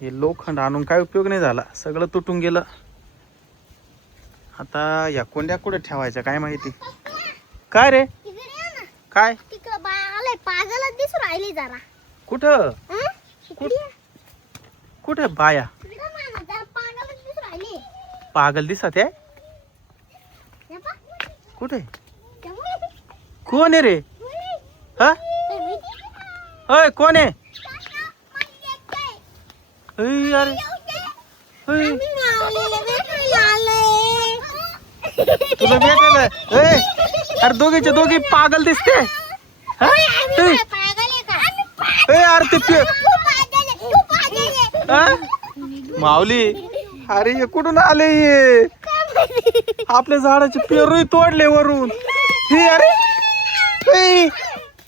हे लोखंड आणून काय उपयोग नाही झाला, सगळं तुटून गेलं. आता या कोंड्या कुठे ठेवायच्या काय माहिती. काय रे काय कुठं कुठे बाया पागल दिसत आहे कुठे. कोण आहे रे. हा होय कोण आहे. अरे तुला भेटायला अरे दोघीचे दोघी पागल दिसते. अरे ते माऊली अरे हे कुठून आले. आपल्या झाडाचे पेरू तोडले वरून. हे अरे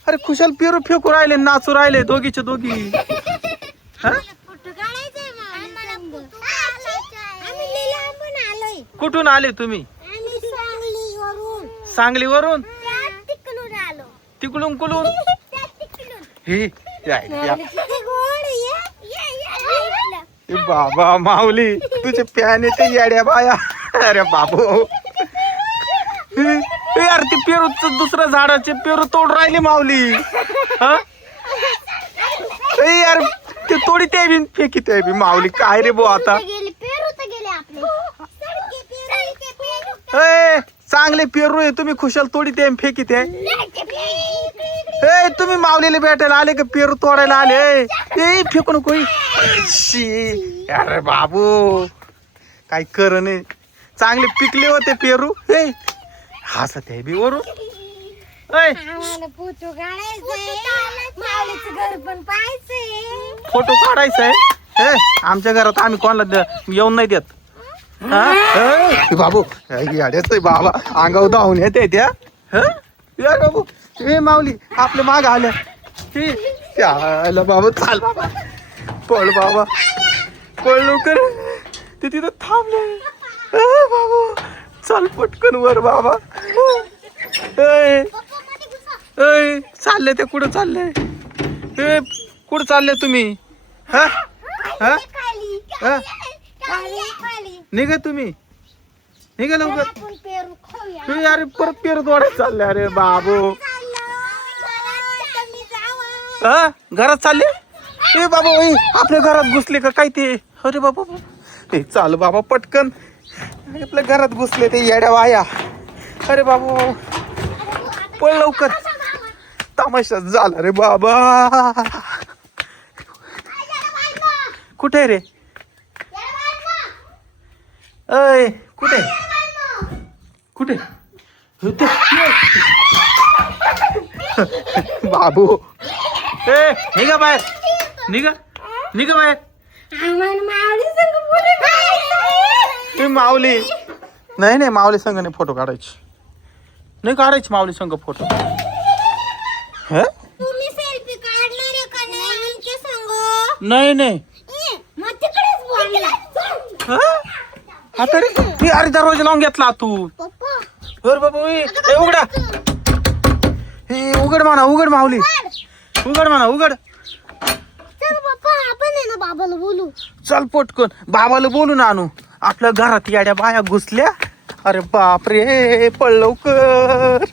अरे खुशाल पेरू फेकू राहिले, नाचू राहिले दोघीचे दोघी. कुठून आले तुम्ही. सांगलीवरून. तिकडून कुलून. हे बाबा माऊली तुझे प्याने ते येड्या बाया. अरे बाबू यार ते पेरू दुसऱ्या झाडाचे पेरू तोड राहिले माऊली. यार ते तोडी ते बी फेकी ते बी माऊली. काय रे भाऊ आता चांगले पेरू आहे तुम्ही खुशाल तोडी ते फेकी ते. तुम्ही माऊलीला भेटायला आले का पेरू तोडायला आले. फेकू नको. अरे बाबू काय कर नाही. चांगले पिकले होते पेरू. हसत आहे बी वरून. फोटो काढायचा आहे. आमच्या घरात आम्ही कोणाला येऊन नाही देत. बाबू याड्याच बाबा अंगावर धावून येते त्या. बाबू हे माऊली आपल्या माग आल्या. त्याला बाबा चाल बाबा पळ बाबा पळ लवकर. ते तिथं थांबले. बाबू चल पटकन वर बाबा. चालले ते कुठं चालले. कुठं चालले तुम्ही. निघा तुम्ही निघा लवकर. अरे परत पेरू तोडायला चालले. अरे बाबू घरात चालले. बाबा आपल्या घरात घुसले का काय ते. अरे बाबा चाल बाबा पटकन. आपल्या घरात घुसले ते येड्या वाया. अरे बाबा पळ लवकर. तमाशा झाला रे बाबा. कुठे रे. कुठे कुठे बाबू निघा बाहेर. निघा निघा बाहेर. माऊली नाही नाही माऊली संघ नाही फोटो काढायची. नाही काढायची माऊली संघ फोटो. नाही नाही आता रे अरे दरवाजा लावून घेतला तू. बर बाबा उघडा. उघड म्हणा उघड माऊली उघड म्हणा उघड. बाबाला बोलू. चल पटकन बाबाला बोलून आणू. आपल्या घरात येड्या बाया घुसल्या. अरे बापरे पळ लवकर.